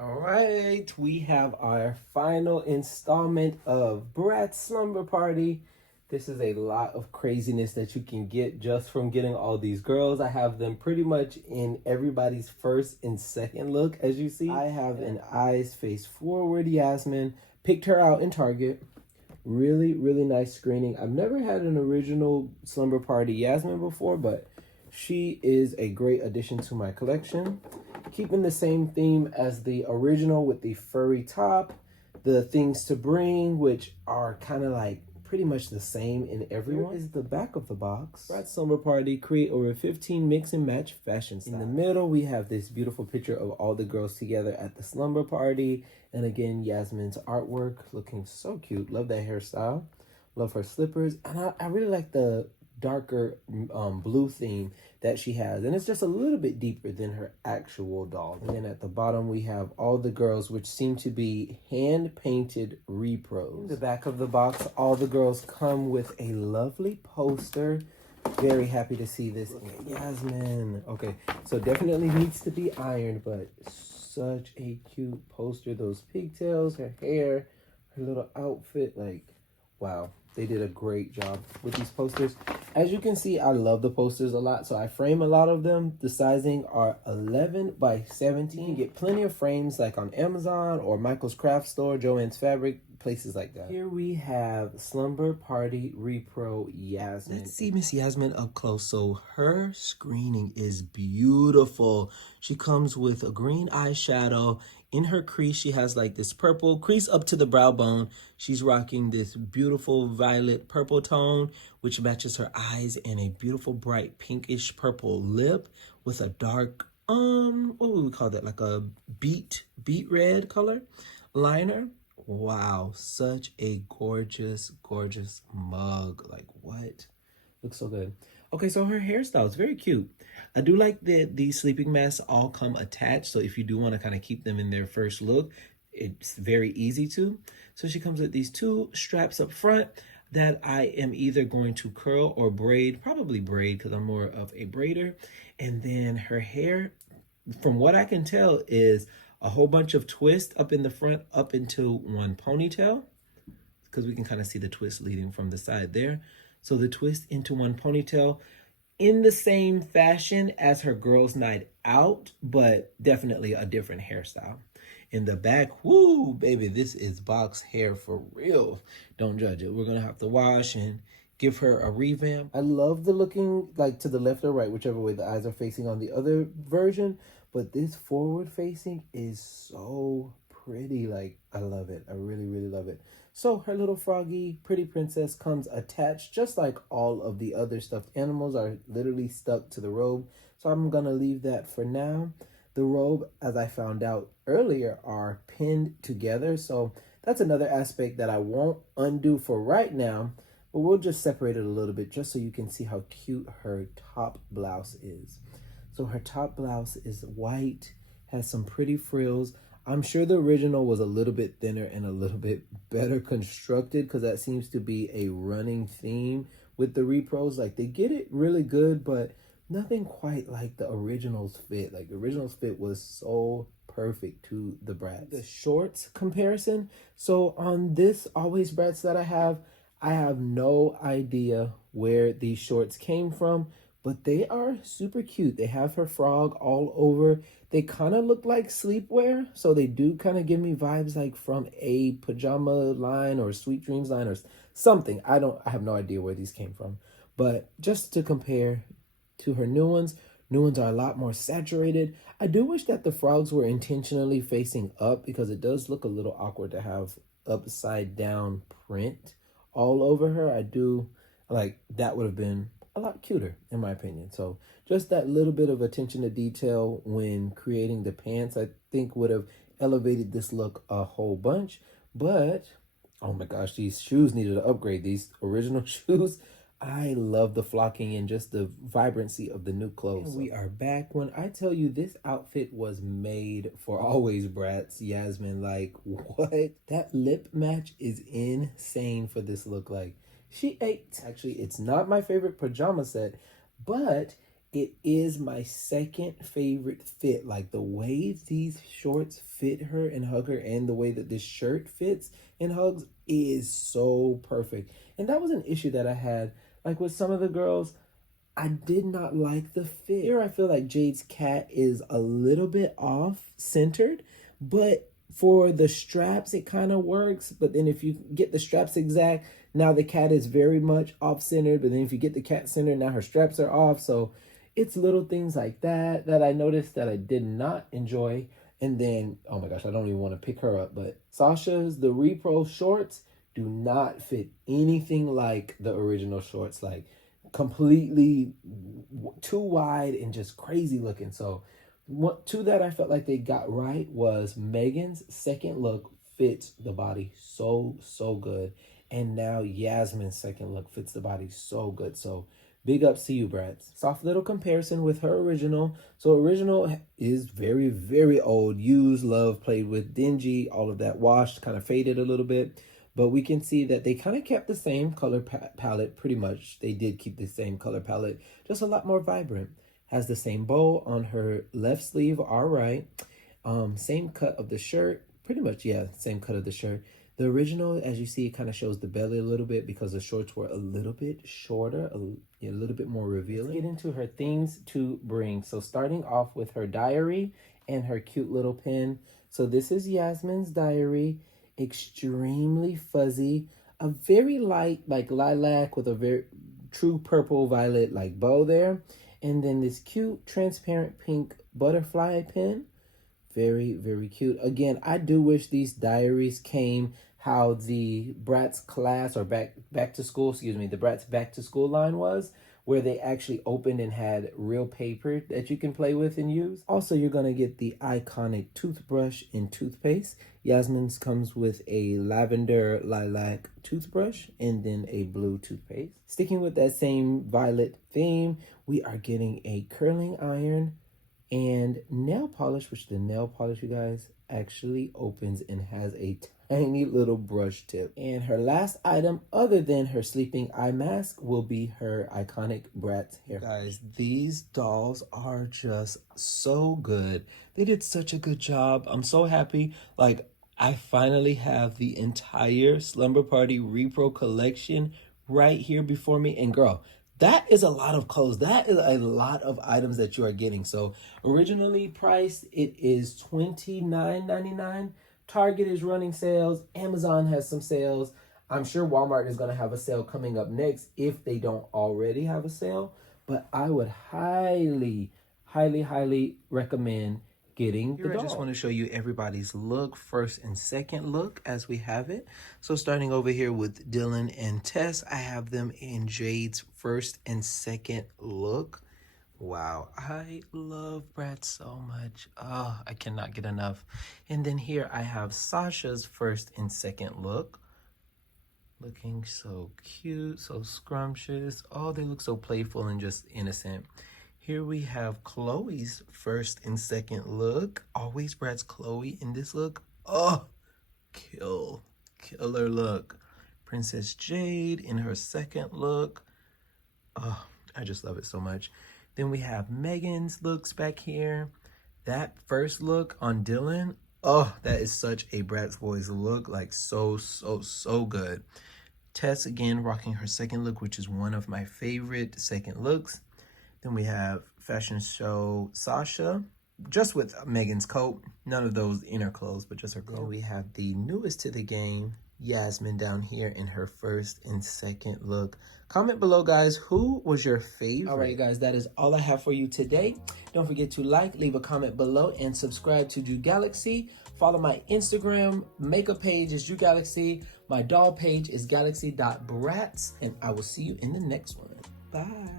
All right, we have our final installment of Bratz Slumber Party. This is a lot of craziness that you can get just from getting all these girls. I have them pretty much in everybody's first and second look, as you see. I have an eyes face forward Yasmin. Picked her out in Target. Really, really nice screening. I've never had an original Slumber Party Yasmin before, but she is a great addition to my collection. Keeping the same theme as the original with the furry top, the things to bring, which are kind of like pretty much the same in everyone. Here is the back of the box. Bratz Slumber Party, create over 15 mix and match fashion styles. In the middle, we have this beautiful picture of all the girls together at the Slumber Party. And again, Yasmin's artwork looking so cute. Love that hairstyle. Love her slippers. And I really like the darker blue theme that she has, and it's just a little bit deeper than her actual doll. And then at the bottom we have all the girls, which seem to be hand painted repros. In the back of the box, all the girls come with a lovely poster. Very happy to see this. Yasmin. Okay, so definitely needs to be ironed, but such a cute poster. Those pigtails, her hair, her little outfit, like wow. They did a great job with these posters. As you can see, I love the posters a lot, so I frame a lot of them. The sizing are 11 by 17. You can get plenty of frames like on Amazon or Michael's Craft Store, Joann's Fabric, places like that. Here we have Slumber Party Repro Yasmin. Let's see Miss Yasmin up close. So her screening is beautiful. She comes with a green eyeshadow. In her crease, she has like this purple crease up to the brow bone. She's rocking this beautiful violet purple tone, which matches her eyes, and a beautiful bright pinkish purple lip with a dark, what would we call that? Like a beet red color liner. Wow, such a gorgeous, gorgeous mug. Like what? Looks so good. Okay, so her hairstyle is very cute. I do like that these sleeping masks all come attached. So if you do want to kind of keep them in their first look, it's very easy to. So she comes with these two straps up front that I am either going to curl or braid. Probably braid because I'm more of a braider. And then her hair, from what I can tell, is a whole bunch of twists up in the front, up into one ponytail. Because we can kind of see the twist leading from the side there. So the twist into one ponytail in the same fashion as her girls' night out, but definitely a different hairstyle. In the back, woo, baby, this is box hair for real. Don't judge it. We're going to have to wash and give her a revamp. I love the looking like to the left or right, whichever way the eyes are facing on the other version. But this forward facing is so pretty. Like, I love it. I really, really love it. So her little froggy pretty princess comes attached, just like all of the other stuffed animals are literally stuck to the robe. So I'm going to leave that for now. The robe, as I found out earlier, are pinned together. So that's another aspect that I won't undo for right now. But we'll just separate it a little bit just so you can see how cute her top blouse is. So her top blouse is white, has some pretty frills. I'm sure the original was a little bit thinner and a little bit better constructed because that seems to be a running theme with the repros. Like they get it really good, but nothing quite like the original's fit. Like the original's fit was so perfect to the Bratz. The shorts comparison. So on this Always Bratz that I have no idea where these shorts came from, but they are super cute. They have her frog all over. They kind of look like sleepwear, so they do kind of give me vibes like from a pajama line or Sweet Dreams line or something. I have no idea where these came from. But just to compare to her new ones are a lot more saturated. I do wish that the frogs were intentionally facing up because it does look a little awkward to have upside down print all over her. I do like that would have been a lot cuter in my opinion. So just that little bit of attention to detail when creating the pants I think would have elevated this look a whole bunch. But oh my gosh, these shoes needed to upgrade. These original shoes, I love the flocking and just the vibrancy of the new clothes. And we are back. When I tell you this outfit was made for Always Bratz, Yasmin, like what? That lip match is insane for this look. Like she ate. Actually, it's not my favorite pajama set, but it is my second favorite fit. Like the way these shorts fit her and hug her, and the way that this shirt fits and hugs is so perfect. And that was an issue that I had. Like with some of the girls, I did not like the fit. Here I feel like Jade's cat is a little bit off centered, but for the straps it kind of works. But then if you get the straps exact, now the cat is very much off centered. But then if you get the cat centered, now her straps are off. So it's little things like that that I noticed that I did not enjoy. And then, oh my gosh, I don't even want to pick her up, but Sasha's, the Repro shorts do not fit anything like the original shorts. Like completely too wide and just crazy looking. So two that I felt like they got right was Megan's second look fits the body so good, and now Yasmin's second look fits the body so good. So big ups to you, Bratz. Soft little comparison with her original. So original is very old, used, loved, played with, dingy, all of that, washed, kind of faded a little bit. But we can see that they kind of kept the same color palette, pretty much. They did keep the same color palette, just a lot more vibrant. Has the same bow on her left sleeve, all right. Same cut of the shirt, pretty much, yeah, same cut of the shirt. The original, as you see, it kind of shows the belly a little bit because the shorts were a little bit shorter, a little bit more revealing. Let's get into her things to bring. So starting off with her diary and her cute little pen. So this is Yasmin's diary. Extremely fuzzy, a very light like lilac with a very true purple violet like bow there, and then this cute transparent pink butterfly pen. Very cute. Again, I do wish these diaries came how the Bratz class or back to school, excuse me, the Bratz back to school line was, where they actually opened and had real paper that you can play with and use. Also, you're gonna get the iconic toothbrush and toothpaste. Yasmin's comes with a lavender lilac toothbrush and then a blue toothpaste. Sticking with that same violet theme, we are getting a curling iron and nail polish, which the nail polish, you guys, actually opens and has a tiny little brush tip. And her last item, other than her sleeping eye mask, will be her iconic Bratz hair. Guys, these dolls are just so good. They did such a good job. I'm so happy. Like, I finally have the entire Slumber Party Repro collection right here before me. And girl, that is a lot of clothes. That is a lot of items that you are getting. So originally priced, it is $29.99. Target is running sales. Amazon has some sales. I'm sure Walmart is going to have a sale coming up next if they don't already have a sale. But I would highly recommend getting the doll. I just want to show you everybody's look, first and second look as we have it. So starting over here with Dylan and Tess, I have them in Jade's first and second look. Wow, I love Bratz so much. Oh, I cannot get enough. And then here I have Sasha's first and second look. Looking so cute, so scrumptious. Oh, they look so playful and just innocent. Here we have Chloe's first and second look. Always Bratz Chloe in this look. Oh, killer look. Princess Jade in her second look. Oh, I just love it so much. Then we have Megan's looks back here. That first look on Dylan, oh, that is such a Bratz Boys look. Like so good. Tess again rocking her second look, which is one of my favorite second looks. Then we have Fashion Show Sasha, just with Megan's coat. None of those inner clothes, but just her coat. Then we have the newest to the game, Yasmin, down here in her first and second look. Comment below, guys, who was your favorite? All right, guys, that is all I have for you today. Don't forget to like, leave a comment below, and subscribe to Drew Galaxy. Follow my Instagram makeup page is Drew Galaxy. My doll page is galaxy.bratz, and I will see you in the next one. Bye.